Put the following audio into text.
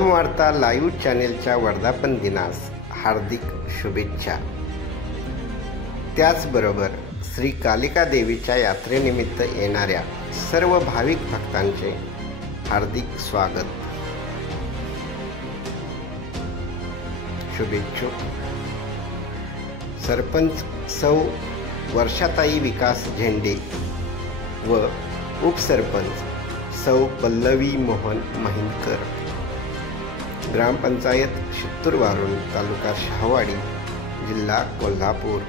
ग्रामवार्ता live चॅनेलच्या वर्धापन दिनास हार्दिक शुभेच्छा। त्याचबरोबर श्री कालिका देवीच्या यात्रेनिमित्त येणाऱ्या सर्व भाविक भक्तांचे हार्दिक स्वागत। शुभेच्छुक सरपंच सौ वर्षाताई विकास झेंडे व उपसरपंच सौ पल्लवी मोहन महिंदकर, ग्रामपंचायत शित्तूर वारुळ, तालुका शहावाडी, जिल्हा कोल्हापूर।